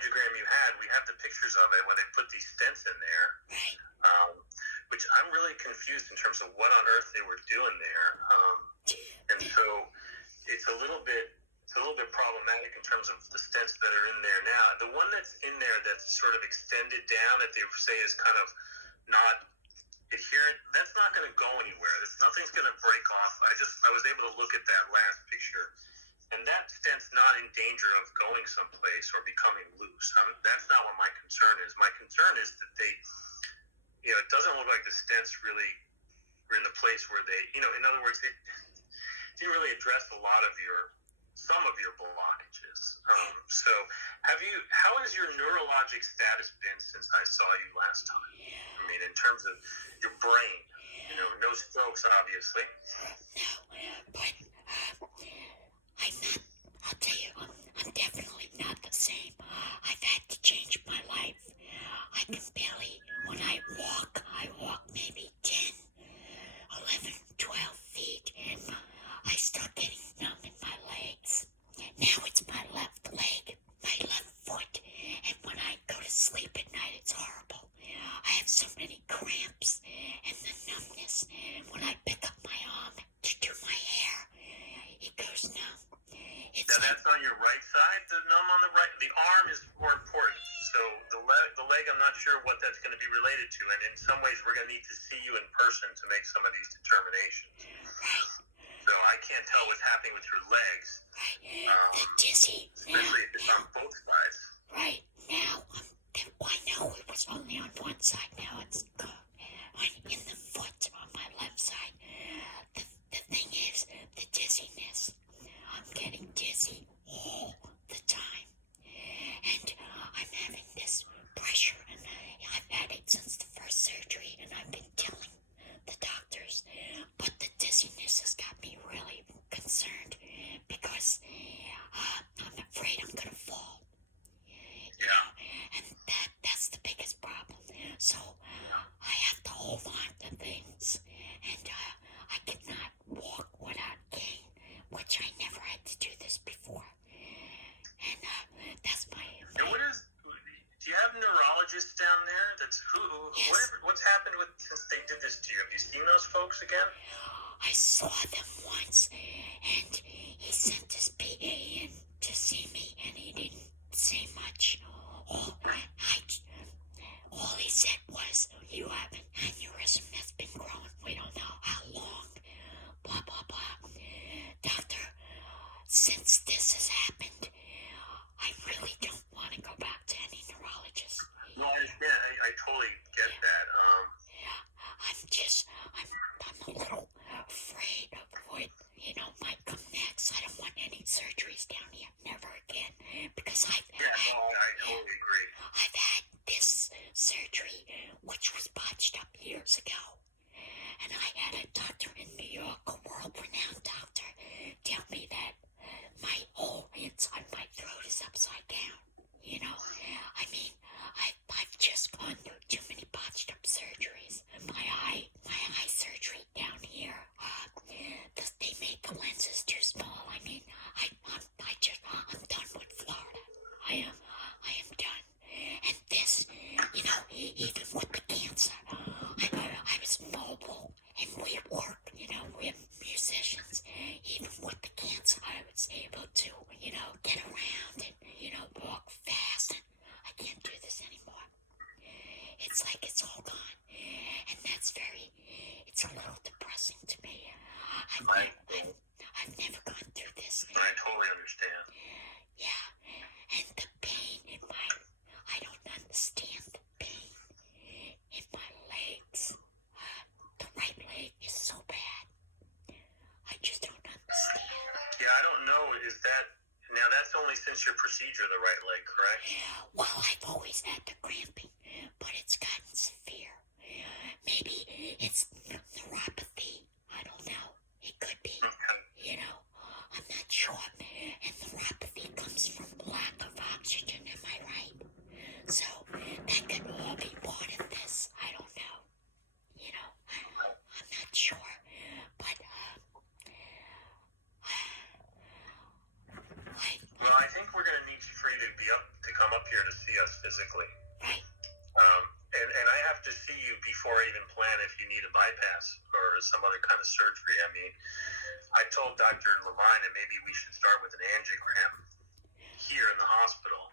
angiogram you had, we have the pictures of it when they put these stents in there. Right. Which I'm really confused in terms of what on earth they were doing there. And so it's a little bit problematic in terms of the stents that are in there now. The one that's in there that's sort of extended down that they say is kind of not adherent, that's not going to go anywhere. Nothing's going to break off. I was able to look at that last picture, and that stent's not in danger of going someplace or becoming loose. That's not what my concern is. My concern is that it doesn't look like the stents really were in the place where they, in other words, they didn't really address some of your blockages. So how has your neurologic status been since I saw you last time? I mean, in terms of your brain, no strokes, obviously. No, but I'll tell you, I'm definitely not the same. I've had to change my life. I can barely, when I walk maybe 10, 11, 12 feet, and I start getting numb in my legs. Now it's my left leg, my left foot, and when I go to sleep at night, it's horrible. I have so many cramps and the numbness. When I pick up my arm to do my hair, it goes numb. That's on your right side, the numb on the right. The arm is more important. So the leg, I'm not sure what that's going to be related to, and in some ways, we're going to need to see you in person to make some of these determinations. Right. So I can't tell what's happening with your legs. Right. The dizzy. Especially if it's on both sides. Right. Now, I know it was only on one side. Now it's in the foot on my left side. The thing is, the dizziness. I'm getting dizzy all the time. And I'm having this pressure, and I've had it since the first surgery, and I've been telling the doctors. But the dizziness has got me really concerned because I'm afraid I'm going to fall. And that's the biggest problem. So I have to hold on to things, and I cannot walk without cane, which I never had to do this before. And that's my. Do you have neurologists down there? Yes. What's happened since they did this to you? Have you seen those folks again? I saw them once, and he sent his PA in to see me, and he didn't say much. All he said was, "You have an aneurysm that's been growing. We don't know how long. Blah, blah, blah. Doctor, since this has happened, I really don't want to go back to any neurologist." Well, I understand. I totally get that. I'm a little afraid of what, might come next. I don't want any surgeries down here. Never again. Because I totally agree. I've had this surgery, which was botched up years ago. And I had a doctor in New York, a world-renowned doctor, tell me that my whole inside my throat is upside down. I mean, I've just gone through too many botched up surgeries. My eye surgery down here, they made the lenses too small. I mean, I'm done with Florida. I am done. And this, even with the cancer, I was mobile and we work, we're musicians. Even with the cancer, I was able to, get around and, walk fast. And I can't do this anymore. It's like it's all gone. And it's a little depressing to me. I've never gone through this. I totally understand. Yeah. And the pain I don't understand the pain in my legs. The right leg is so bad. I just don't understand. Yeah, I don't know. Now that's only since your procedure, the right leg, correct? Well, I've always had the cramping, but it's gotten severe. Maybe it's neuropathy. I don't know. It could be. Okay. I'm not sure. And neuropathy comes from lack of oxygen, am I right? So that could all be part of this. I don't know. I'm not sure. But well, I think we're going to need for you to come up here to to see us physically. Right. And I have to see you before I even plan if you need a bypass or some other kind of surgery. I mean, I told Dr. Levine that maybe we should start with an angiogram here in the hospital,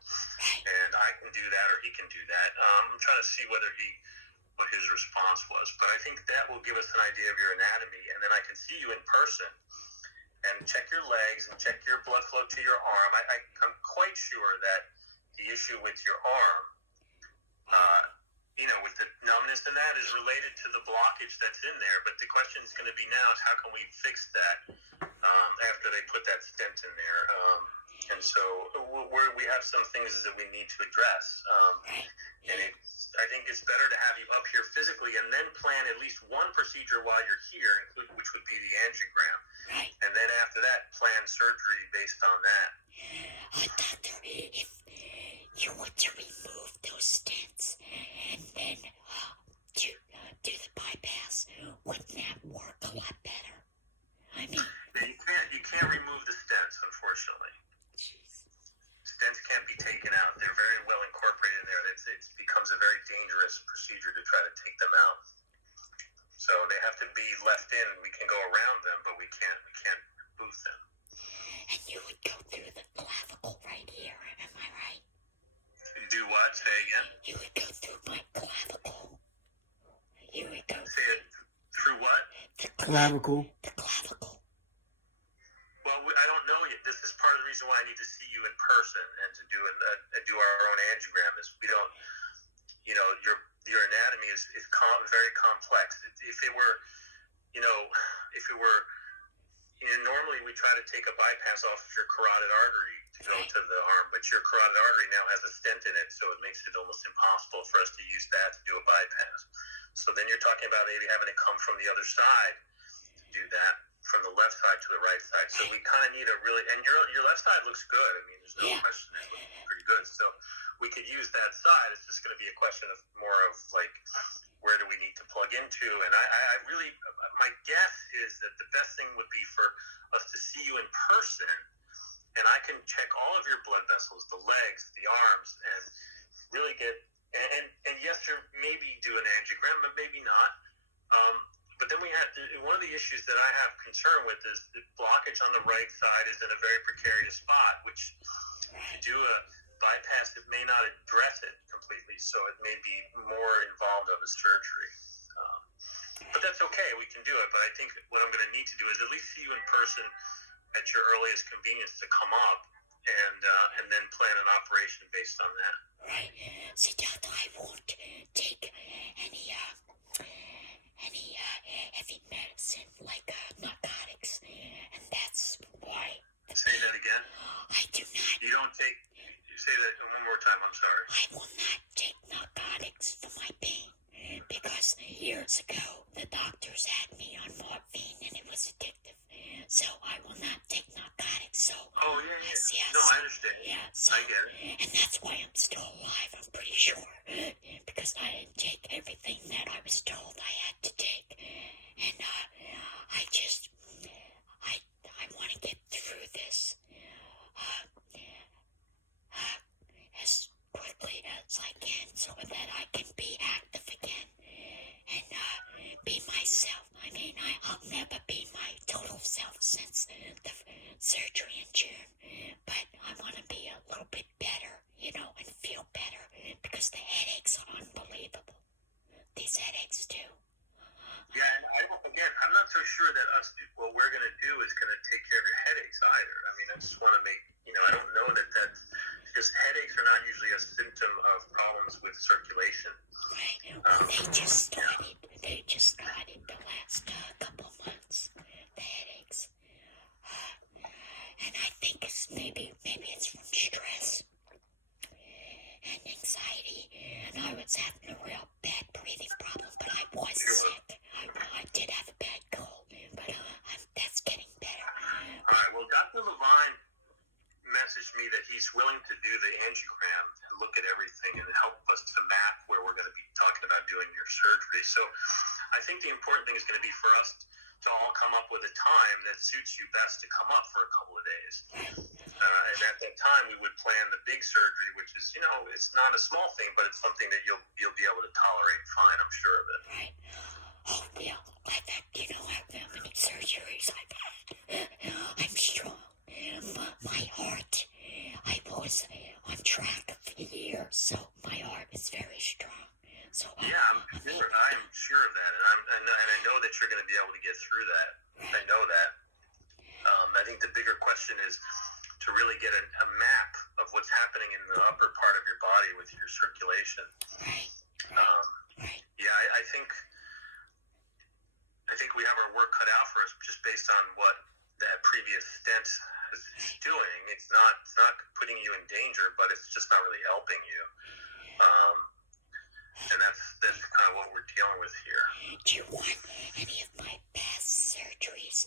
and I can do that or he can do that. I'm trying to see what his response was, but I think that will give us an idea of your anatomy, and then I can see you in person and check your legs and check your blood flow to your arm. I'm quite sure that the issue with your arm, with the numbness and that is related to the blockage that's in there. But the question is going to be now is how can we fix that after they put that stent in there? And so we have some things that we need to address. I think it's better to have you up here physically and then plan at least one procedure while you're here, which would be the angiogram. Right. And then after that, plan surgery based on that. Doctor, if you were to remove those stents and then do the bypass, wouldn't that work a lot better? I mean... You can't remove the stents, unfortunately. Jeez. Stents can't be taken out. They're very well incorporated in there. It becomes a very dangerous procedure to try to take them out. So they have to be left in. We can go around them, but we can't remove them. And you would go through the clavicle right here, am I right? Do what? Say again? You would go through my clavicle. You would go Say it through what? The clavicle. The clavicle. Well, I don't know yet. This is part of the reason why I need to see you in person and to do our own angiogram. Is we don't, your anatomy is very complex. If it were, normally we try to take a bypass off of your carotid artery to go to the arm, but your carotid artery now has a stent in it, so it makes it almost impossible for us to use that to do a bypass. So then you're talking about maybe having to come from the other side to do that, from the left side to the right side. So we kind of need a really, and your left side looks good. I mean, there's no question, it looks pretty good. So we could use that side. It's just going to be a question of more of like, where do we need to plug into? And I really, my guess is that the best thing would be for us to see you in person, and I can check all of your blood vessels, the legs, the arms, and really get, and yes, maybe do an angiogram, but maybe not. But then we have one of the issues that I have concern with is the blockage on the right side is in a very precarious spot, which to do a bypass, it may not address it completely, so it may be more involved of a surgery. But that's okay, we can do it. But I think what I'm going to need to do is at least see you in person at your earliest convenience to come up and then plan an operation based on that. Right. See, Doctor, I won't take any heavy medicine like narcotics, and that's why. Say that again? I do not. You don't take. Say that one more time. I'm sorry. I will not take narcotics for my pain because years ago the doctors had me on morphine and it was addictive. So I will not take narcotics. So. Oh yeah. Yes. No, I understand. Yeah. So, I get it. And that's why I'm still alive. I'm pretty sure because I didn't take everything that I was told I had to take, and I want to get through this as quickly as I can so that I can be active again and be myself. I mean, I'll never be my total self since the surgery in June, but I want to be a little bit better, and feel better because the headaches are unbelievable. These headaches too. Yeah, and again, I'm not so sure that what we're going to do is going to take care of your headaches either. I mean, I just want to make, I don't know that's, because headaches are not usually a symptom of problems with circulation. Right. Well, they just started the last couple months, the headaches. And I think it's maybe it's from stress and anxiety. And I was having a real bad breathing problem, but I was sick. I did have a bad cold, but that's getting better. All right. Well, Dr. Levine messaged me that he's willing to do the angiogram and look at everything and help us to map where we're going to be talking about doing your surgery. So I think the important thing is going to be for us to to all come up with a time that suits you best to come up for a couple of days. And at that time, we would plan the big surgery, which is, it's not a small thing, but it's something that you'll be able to tolerate fine, I'm sure of it. Right. Oh, yeah. I've had, how many surgeries I've had. I'm strong. My heart, I was on track for years, so my heart is very strong. So yeah, I'm sure of that, and I know that you're going to be able to get through that. Right. I know that. I think the bigger question is to really get a map of what's happening in the upper part of your body with your circulation. Right. Right. Yeah, I think we have our work cut out for us just based on what that previous stent is doing. It's not putting you in danger, but it's just not really helping you. And that's kind of what we're dealing with here. Do you want any of my past surgeries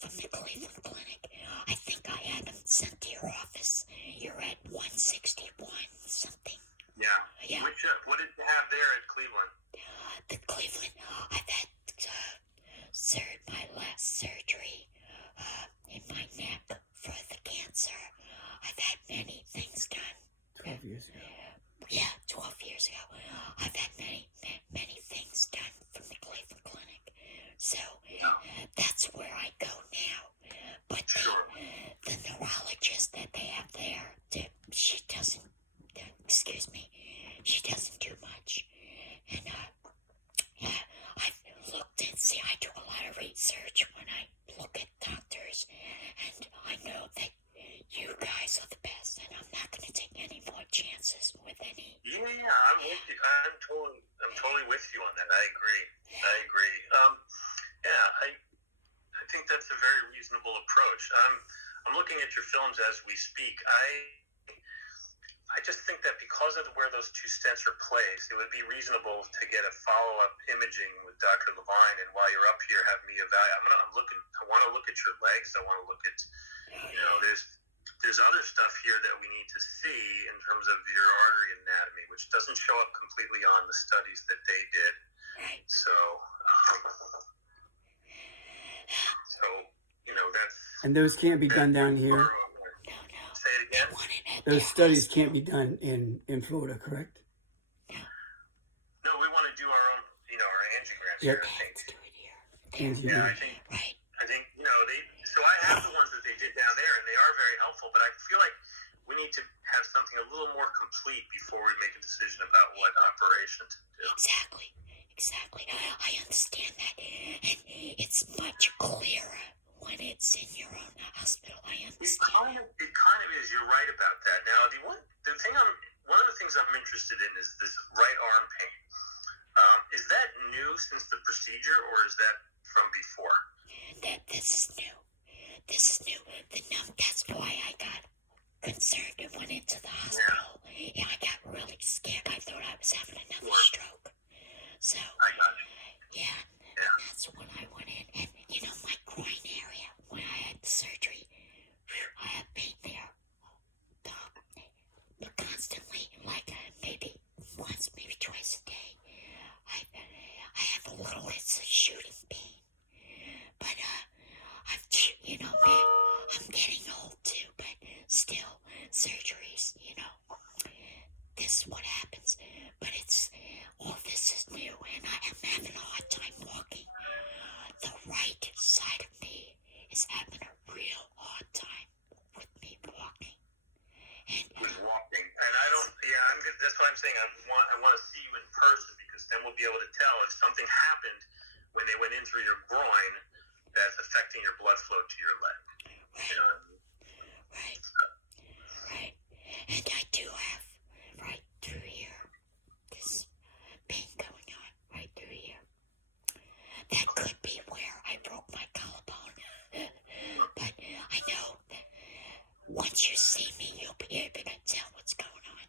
from the Cleveland Clinic? I think I had them sent to your office. You're at 161 something. Yeah. What did you have there at Cleveland? The Cleveland, I've had my last surgery in my neck for the cancer. I've had many things done. 12 years ago. Yeah, 12 years ago. I've had many things done from the Cleveland Clinic. So that's where I go now. But the neurologist that they have there, she doesn't do much. And I've looked and see, I do a lot of research when I look at doctors, and I know that you guys are the best, and I'm not going to take any more chances with any. Yeah, I'm with you. I'm totally with you on that. I agree. I think that's a very reasonable approach. I'm looking at your films as we speak. I just think that because of where those two stents are placed, it would be reasonable to get a follow-up imaging with Dr. Levine, and while you're up here, have me evaluate. I want to look at your legs. I want to look at, there's other stuff here that we need to see in terms of your artery anatomy, which doesn't show up completely on the studies that they did. So, that's... And those can't be done down here? No. Say it again? Those studies can't be done in Florida, correct? No, we want to do our own, our angiograms Yep. here, I think. Do it here. Yeah, I think, so I have the ones that they did down there, and they are very helpful, but I feel like we need to have something a little more complete before we make a decision about what operation to do. Exactly. I understand that, and it's much clearer when it's in your own hospital. I understand. It kind of is. You're right about that. Now, one of the things I'm interested in is this right arm pain. Is that new since the procedure, or is that from before? This is new. That's why I got concerned and went into the hospital. Yeah, I got really scared. I thought I was having another stroke. So, I got it. Yeah, that's when I went in. And, my groin area, when I had surgery, I had pain there. Constantly, like maybe once, maybe twice a day. I have a little, it's a shooting pain. But, I'm getting old too, but still, surgeries, this is what happens. But all this is new, and I am having a hard time walking. The right side of me is having a real hard time with me walking. And that's why I'm saying I want to see you in person, because then we'll be able to tell if something happened when they went in through your groin that's affecting your blood flow to your leg. Right. And I do have right through here this pain going on right through here. That could be where I broke my collarbone. But I know that once you see me, you'll be able to tell what's going on.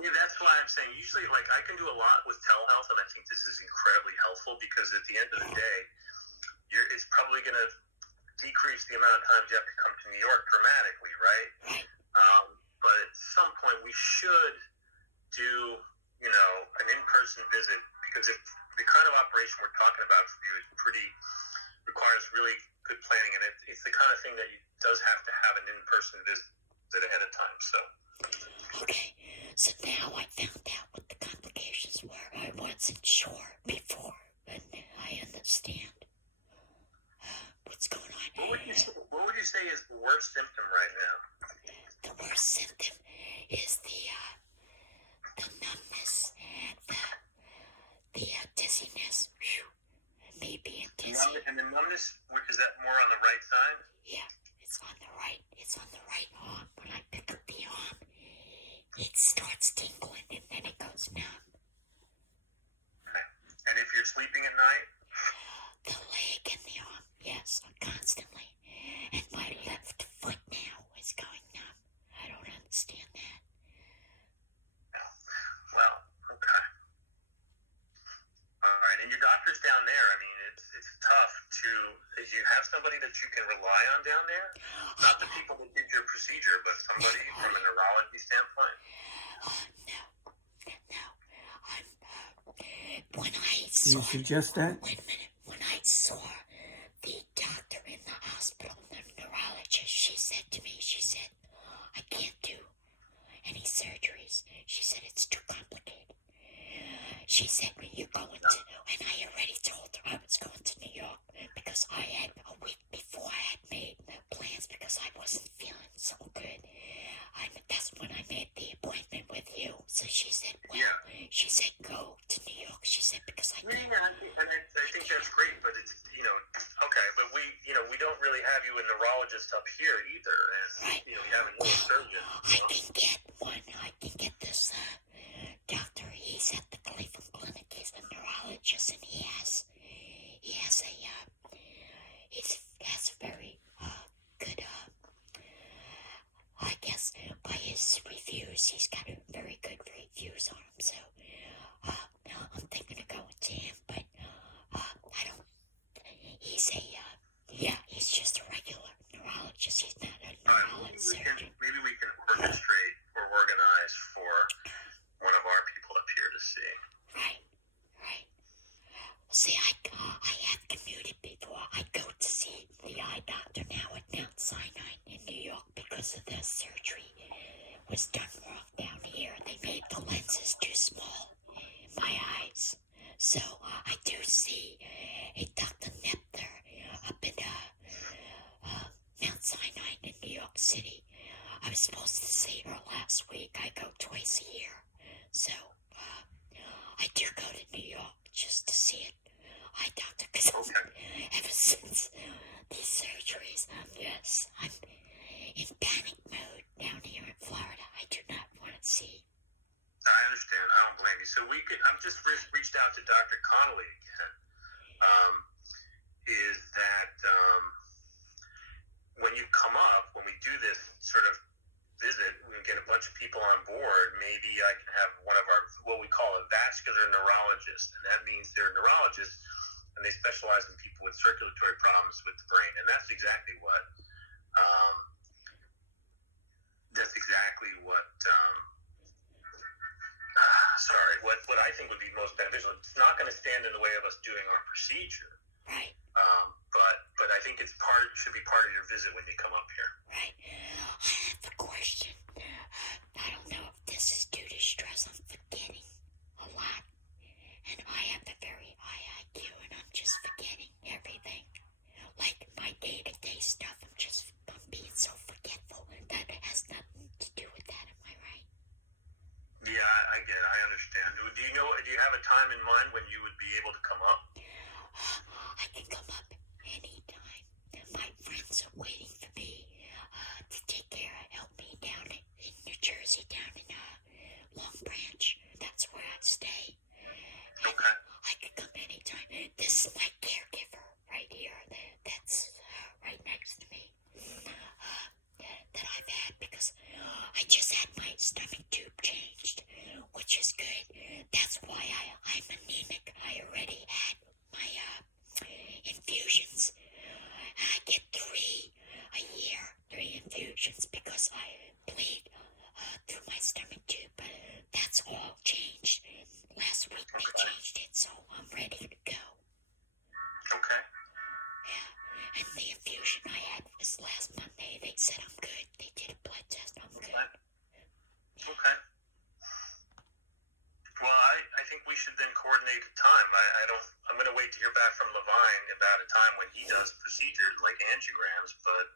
Yeah, that's why I'm saying usually, I can do a lot with telehealth, and I think this is incredibly helpful, because at the end of the day, it's probably going to decrease the amount of times you have to come to New York dramatically, right? But at some point, we should do, an in-person visit, because if the kind of operation we're talking about for you is pretty requires really good planning, and it's the kind of thing that does have to have an in-person visit ahead of time. So. Okay, so now I found out what the complications were. I wasn't sure before, and I understand what's going on. What would you say is the worst symptom right now? The worst symptom is the numbness, the dizziness. Me being dizzy. And the numbness, is that more on the right side? Yeah, it's on the right. It's on the right arm. When I pick up the arm, it starts tingling and then it goes numb. Okay. And if you're sleeping at night? The leg and the arm, yes, constantly. And my left foot now is going numb. I don't understand that. Well, okay. All right, and your doctor's down there. I mean, it's tough to. Do you have somebody that you can rely on down there? Not the people that did your procedure, but somebody from a neurology standpoint. No. When I saw. You suggest that? Wait a minute. When I saw the doctor in the hospital, the neurologist, she said to me, I can't do any surgeries. She said it's too complicated. She said, you're going to, and I already told her I was going to New York because I had, a week before I had made plans because I wasn't feeling so good. That's when I made the appointment with you. So she said, she said, go to New York. She said, because I can't. Yeah, I think that's great, but it's, okay, but we don't really have you a neurologist up here either, and, Right. We have a neurosurgeon. I can get one. I can get this doctor. He's at the Cleveland Clinic. He's a neurologist, and he has a very good, I guess by his reviews, he's got very good reviews on him. So I'm thinking of going to him, but I don't. He's just a regular neurologist. He's not a neurologist surgeon. Maybe we can orchestrate or organize for one of our people up here to see. Right. See, I have commuted before. I go to see the eye doctor now at Mount Sinai in New York because of the surgery was done wrong down here. They made the lenses too small in my eyes. So I do see a Dr. Nepter up in Mount Sinai in New York City. I was supposed to see her last week. I go twice a year. So I do go to New York just to see it. Eye doctor, because ever since these surgeries, I'm in panic mode down here in Florida. I do not want to see. I understand. I don't blame you. So I'm just reached out to Dr. Connolly again. Is that when you come up, when we do this sort of visit, we can get a bunch of people on board. Maybe I can have one of our, what we call a vascular neurologist, and that means they're neurologists, and they specialize in people with circulatory problems with the brain, and that's exactly what what I think would be most beneficial. It's not going to stand in the way of us doing our procedure, Right. But I think should be part of your visit when you come up here. Right. I have a question. I don't know if this is due to stress. I'm forgetting a lot, and I have a very high IQ, and I'm just forgetting everything. Like my day-to-day stuff, I'm being so forgetful. That has nothing to do with that. Am I right? Yeah, I get it. I understand. Do you have a time in mind when you would be able to come up? I can come up anytime. My friends are waiting for me to help me down in New Jersey, down in Long Branch. That's where I stay. And Okay. I can come anytime. This is my caregiver right here. That's right next to me. That I've had because I just had my stomach tube changed, which is good. That's why I'm anemic. I already had my infusions. I get 3 a year, 3 infusions because I bleed through my stomach tube. But that's all changed. Last week they changed it, so I'm ready to go. Okay. Yeah. make time. I'm going to wait to hear back from Levine about a time when he does procedures like angiograms, but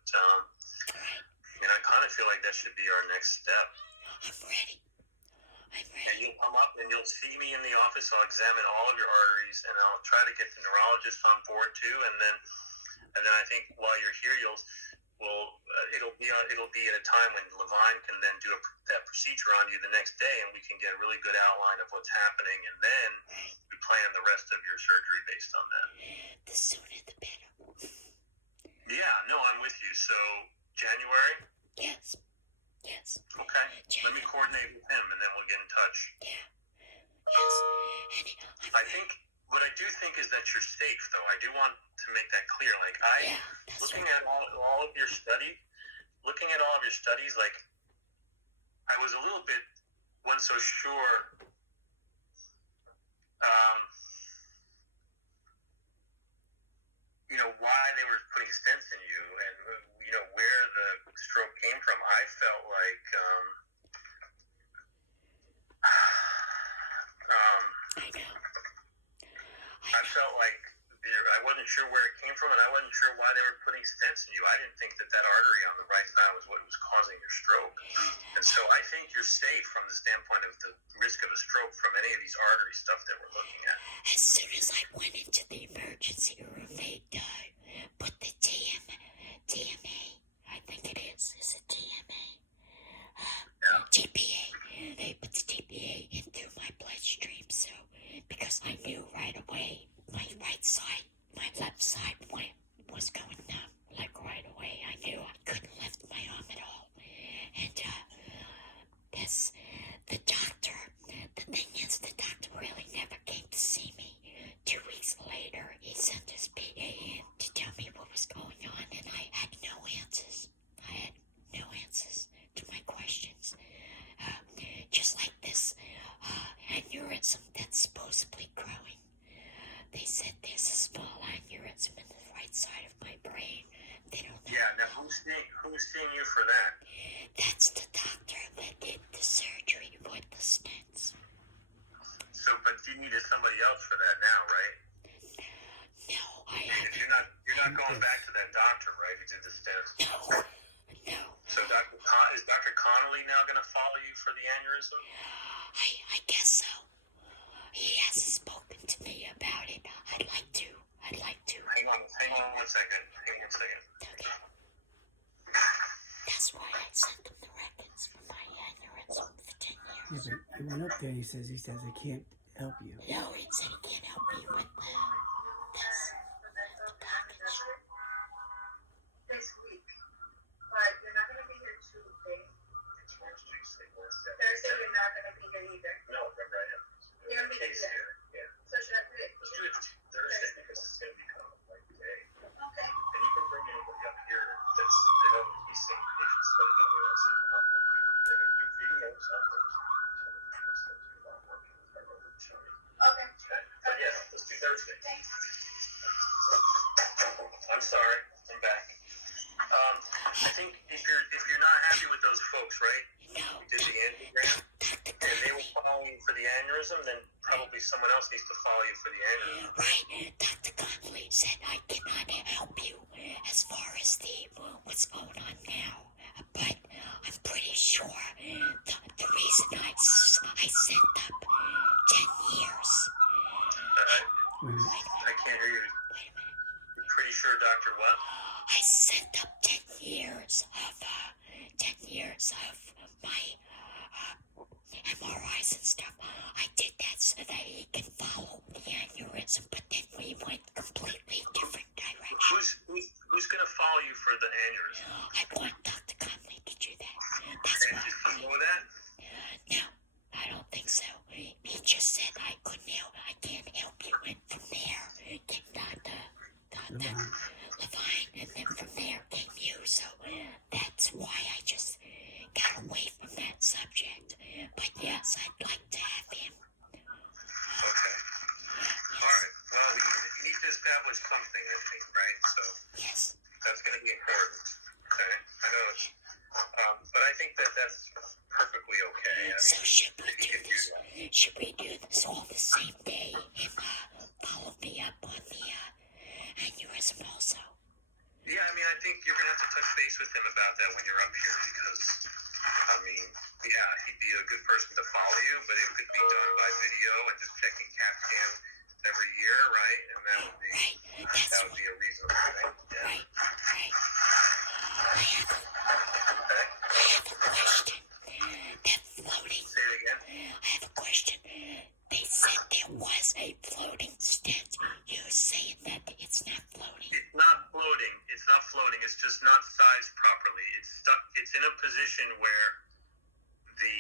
I kind of feel like that should be our next step. I'm ready. And you'll come up and you'll see me in the office. I'll examine all of your arteries, and I'll try to get the neurologist on board too. And then I think while you're here, it'll be at a time when Levine can then do that procedure on you the next day, and we can get a really good outline of what's happening, and then we plan the rest of your surgery based on that. The sooner the better. Yeah, no, I'm with you. So January? Yes. Okay. Let me coordinate with him, and then we'll get in touch. Yeah. Yes. I think what I do think is that you're safe, though. I do want to make that clear. Like looking at all of your studies, like I was a little bit wasn't so sure. Why they were putting stents in you, and where the stroke came from. I felt like I felt like I wasn't sure where it came from, and I wasn't sure why they were putting stents in you. I didn't think that artery on the right side was what was causing your stroke. And so I think you're safe from the standpoint of the risk of a stroke from any of these artery stuff that we're looking at. As soon as I went into the emergency room, they put the TMA, I think it is it TMA? TPA. They put the TPA in through my bloodstream, so because I knew right away my left side was going numb, like right away. I knew I couldn't lift my arm at all. And the thing is, the doctor really never came to see me. 2 weeks later, he sent his PA in to tell me what was going on, and I had no answers. To my questions. Just like this aneurysm that's supposedly growing. They said there's a small aneurysm in the right side of my brain. They don't know. Yeah, now who's seeing you for that? That's the doctor that did the surgery with the stents. So, but you needed somebody else for that now, right? No, You're not going back to that doctor, right? Who did the stents? No. So is Dr. Connolly now going to follow you for the aneurysm? I guess so. He hasn't spoken to me about it. I'd like to. Hang on one second. Okay. That's why I sent him the records for my aneurysm for 10 years. Yeah, but I went up there and he says I can't help you. No, he said he can't help me with the package. This week. But you're not going to be here Tuesday. Thursday, you're not going to be here either. No, remember I have. You're going to be here. Yeah. So should I put it? Let's do it Thursday because it's going to become like today. Okay. And you can bring anybody up here that's be seeing patients that are going to come up and they're going to do videos on those. Okay. But yes, let's do Thursday. Thanks. I'm sorry. I'm back. I think if you're not happy with those folks, right? No. We did the angiogram, and they were following you for the aneurysm, then probably someone else needs to follow you for the aneurysm. Right. Dr. Connolly said I cannot help you as far as what's going on now. But I'm pretty sure the reason I sent up 10 years. I can't hear you. Wait a minute. You're pretty sure, Dr. What? I sent up 10 years of my MRIs and stuff. I did that so that he can follow the aneurysm, but then we went completely different directions. Who's going to follow you for the aneurysm? I want Dr. Conley to do that. That's And why. does he know that? No, I don't think so. He just said I couldn't help. I can't help you. And from there came Dr. Levine, and then from there came you. So that's why I just got away from that subject. But yes, I'd like to have him. Okay. All right. Well, we need to establish something, I think, right? So Yes. that's going to be important. Okay. I know. But I think that's perfectly okay. I So mean, should we if you do can this? that. should we do this all the same day and follow me up on the aneurysm also? Yeah, I mean, I think you're going to have to touch base with him about that when you're up here because, I mean, yeah, he'd be a good person to follow you, but it could be done by video and just checking CAT scan every year, right? And that would be, Right, that would be a reasonable thing. Yeah. right. I have a question. That floating. Say it again. I have a question. They said there was a floating stent. You're saying that it's not floating. It's not floating. It's not floating. It's just not sized properly. It's stuck. It's in a position where the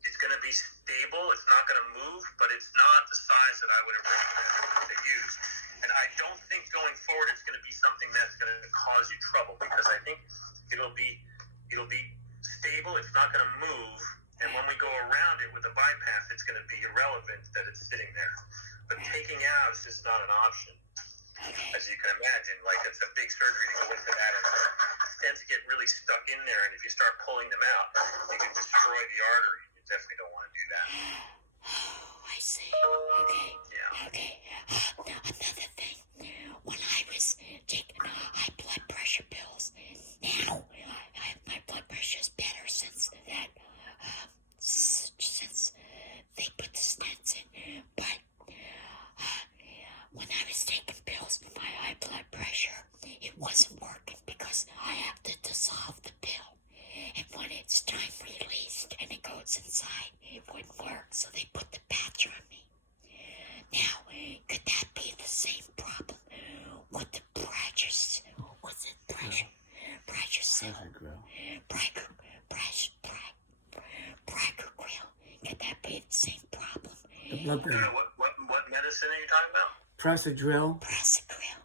it's going to be stable. It's not going to move, but it's not the size that I would have recommended to use. And I don't think going forward it's going to be something that's going to cause you trouble because I think it'll be stable. It's not going to move. And when we go around it with a bypass, it's going to be irrelevant that it's sitting there. But taking out is just not an option. Okay. As you can imagine, like it's a big surgery to go into that, and stents get really stuck in there, and if you start pulling them out, you can destroy the artery. You definitely don't want to do that. Oh, I see. Okay. Yeah. Okay. Another thing. When I was taking high blood pressure pills, now my blood pressure is better since that. Since they put the stents in, but when I was taking pills for my high blood pressure, it wasn't working because I have to dissolve the pill. And when it's time released and it goes inside, it wouldn't work, so they put the patch on me. Now, could that be the same problem with the Progis? What's it? Progis? Could that be the same problem? The blood pressure. What medicine are you talking about? Prasugrel. Prasugrel.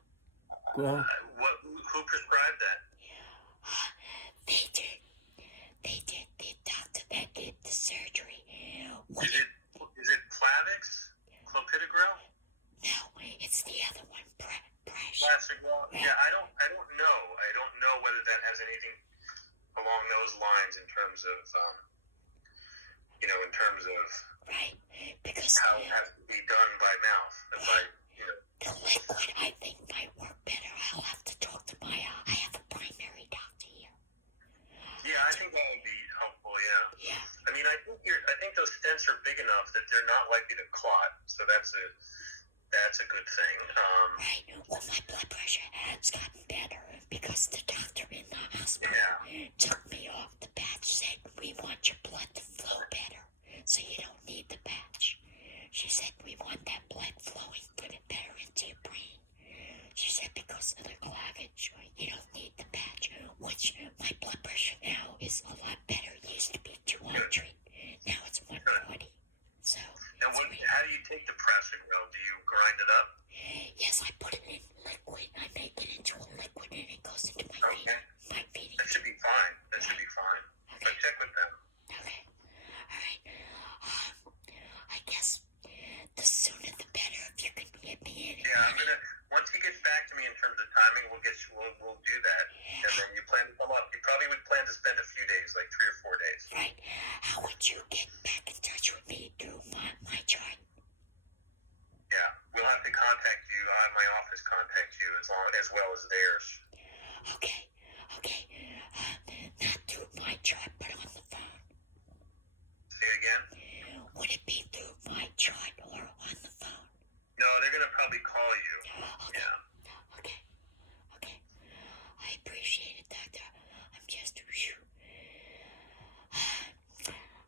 Who prescribed that? They did. The doctor that did the surgery. Is it Plavix? Clopidogrel? No, it's the other one. Prasugrel? Yeah, I don't know. I don't know whether that has anything along those lines in terms of Right, because how it has to be done by mouth. the liquid I think might work better. I'll have to talk to I have a primary doctor here. Yeah, I think that would be helpful. Yeah. Yeah. I mean, I think those stents are big enough that they're not likely to clot. So that's a good thing. Right. Well, my blood pressure has gotten better because the doctor in the hospital took me off the patch. Said we want your blood to flow better, so you don't need the patch. She said we want that blood flowing better into your brain. She said because of the cloggage, you don't need the patch. Which my blood pressure now is a lot better. It used to be 200, now it's 140. So. And how do you take the Prasugrel? Do you grind it up? Yes, I put it in liquid. I make it into a liquid and it goes into my feeding. That should be fine. Okay. But check with them. Okay. All right. I guess the sooner the better if you can get me in. Yeah, once he gets back to me in terms of timing, we'll do that. And then you plan to come up. You probably would plan to spend a few days, like 3 or 4 days. Right. How would you get back in touch with me through my chart? Yeah, we'll have to contact you. I'll have my office contact you as well as theirs. Okay. Not through my chart, but on the phone. Say it again? Would it be through my chart or on the phone? No, they're going to probably call you. Okay. Yeah. Okay. I appreciate it, Doctor. I'm just,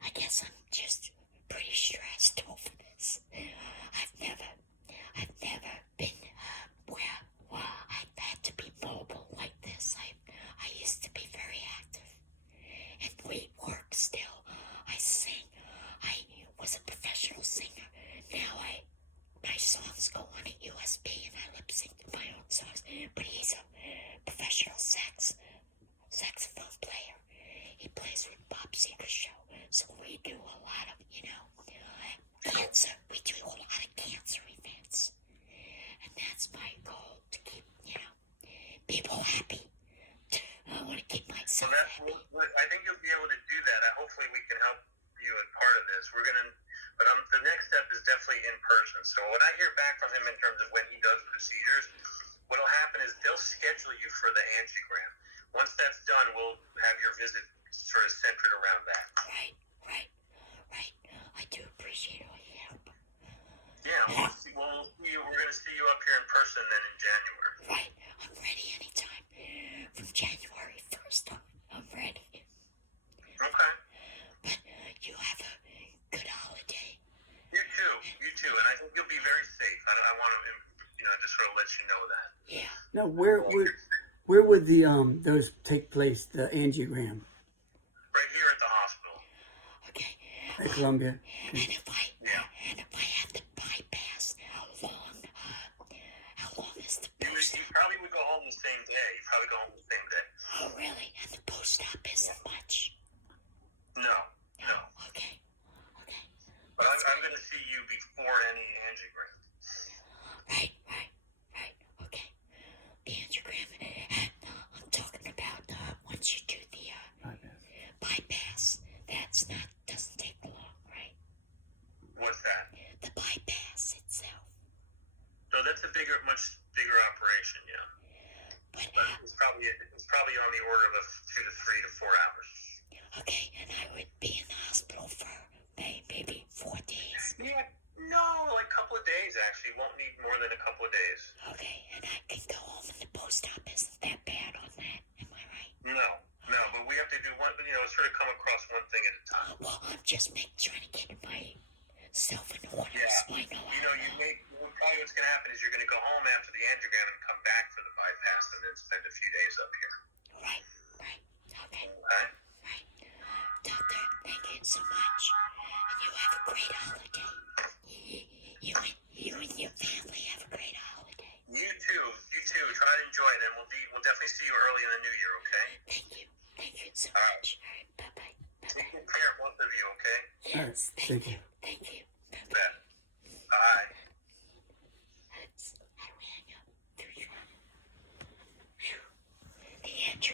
I guess I'm just pretty stressed over this. I've never been where I've had to be mobile like this. I used to be very active, and we work still. I sing. I was a professional singer. Now my songs go on a USB and I lip sync to my own songs. But he's a professional saxophone player. He plays with Bob Seger's show. So we do a lot of, cancer. We do a lot of cancer events. And that's my goal, to keep, people happy. I want to keep myself happy. I think you'll be able to do that. Hopefully we can help you as part of this. We're going to But the next step is definitely in person. So when I hear back from him in terms of when he does procedures, what'll happen is they'll schedule you for the angiogram. Once that's done, we'll have your visit sort of centered around that. Right. I do appreciate all your help. Yeah, we're going to see you up here in person then in January. Right. I'm ready anytime. From January 1st on, I'm ready. Okay. But you have a good holiday. You too. And I think you'll be very safe. I want to, just sort of let you know that. Yeah. Now, where would the those take place? The angiogram Right here at the hospital. Okay. at Columbia. And if I have to bypass, how long is the You post? probably would go home the same day. Oh, really? And the post-op isn't much. No. Okay. But I'm going to see you before any angiogram. Right. Okay. The angiogram. And I'm talking about once you do the bypass. Doesn't take long, right? What's that? The bypass itself. So that's much bigger operation, yeah. But It's probably on the order of 2 to 3 to 4 hours. okay, and I would be in the hospital for maybe 4 days. Yeah, no, like a couple of days actually. Won't need more than a couple of days. Okay, and I can go home and the post-op isn't that bad on that. Am I right? No, but we have to do one. Sort of come across one thing at a time. Well, I'm just trying to get myself in order. Yeah. So I know. Probably what's going to happen is you're going to go home after the angiogram and come back for the bypass and then spend a few days up here. Right. Okay. Okay? Right. Doctor, thank you so much. And you have a great holiday. You and your family have a great holiday. You too. Try to enjoy it, and we'll definitely see you early in the new year, okay? Thank you so much. All right, bye-bye. Take good care, both of you, okay? Yes, Thank you. Thank you. Bye-bye. Bet.